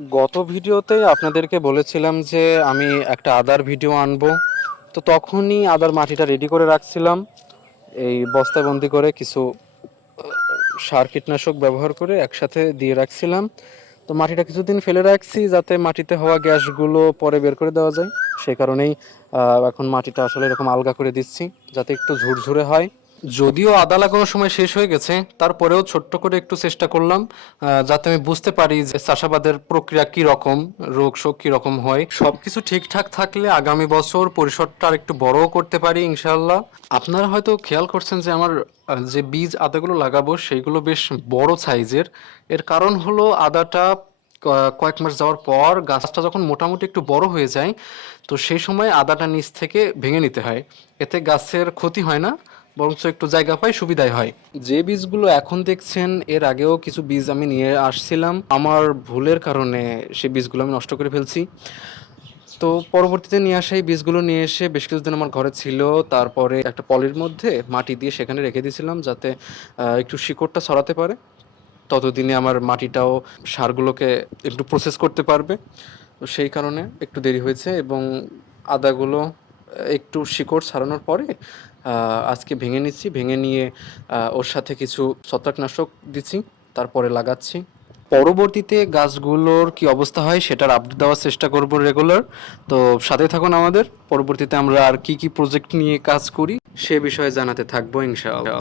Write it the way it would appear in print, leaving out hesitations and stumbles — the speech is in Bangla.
গত ভিডিওতে আপনাদেরকে বলেছিলাম যে আমি একটা আদার ভিডিও আনবো। তো তখনই আদার মাটিটা রেডি করে রাখছিলাম, এই বস্তায় বন্দি করে কিছু সার কীটনাশক ব্যবহার করে একসাথে দিয়ে রাখছিলাম। তো মাটিটা কিছুদিন ফেলে রাখছি যাতে মাটিতে হওয়া গ্যাসগুলো পরে বের করে দেওয়া যায়। সেই কারণেই এখন মাটিটা আসলে এরকম আলগা করে দিচ্ছি যাতে একটু ঝুরঝুরে হয়। যদিও আদা লাগানোর সময় শেষ হয়ে গেছে, তারপরেও ছোট্ট করে একটু চেষ্টা করলাম যাতে আমি বুঝতে পারি যে চাষাবাদের প্রক্রিয়া কি রকম, রোগ শোক কি রকম হয়। সবকিছু ঠিকঠাক থাকলে আগামী বছর পরিসরটা আর একটু বড়ও করতে পারি ইনশাআল্লাহ। আপনারা হয়তো খেয়াল করছেন যে আমার যে বীজ আদাগুলো লাগাবো সেইগুলো বেশ বড় সাইজের। এর কারণ হলো আদাটা কয়েক মাস যাওয়ার পর গাছটা যখন মোটামুটি একটু বড় হয়ে যায়, তো সেই সময় আদাটা নিচ থেকে ভেঙে নিতে হয়। এতে গাছের ক্ষতি হয় না, বরঞ্চ একটু জায়গা পাই, সুবিধাই হয়। যে বীজগুলো এখন দেখছেন, এর আগেও কিছু বীজ আমি নিয়ে আসছিলাম। আমার ভুলের কারণে সেই বীজগুলো আমি নষ্ট করে ফেলছি। তো পরবর্তীতে নিয়ে আসা এই বীজগুলো নিয়ে এসে বেশ কিছুদিন আমার ঘরে ছিল। তারপরে একটা পলির মধ্যে মাটি দিয়ে সেখানে রেখে দিয়েছিলাম যাতে একটু শিকড়টা ছড়াতে পারে। ততদিনে আমার মাটিটাও সারগুলোকে একটু প্রসেস করতে পারবে। তো সেই কারণে একটু দেরি হয়েছে এবং আদাগুলো একটু শিকড় ছাড়ানোর পরে আজকে ভেঙে নিচ্ছি। ভেঙে নিয়ে ওর সাথে কিছু ছত্রাকনাশক দিচ্ছি, তারপরে লাগাচ্ছি। পরবর্তীতে গাছগুলোর কি অবস্থা হয় সেটার আপডেট দেওয়ার চেষ্টা করব রেগুলার। তো সাথে থাকুন আমাদের। পরবর্তীতে আমরা আর কি কি প্রজেক্ট নিয়ে কাজ করি সে বিষয়ে জানাতে থাকবো ইনশাআল্লাহ।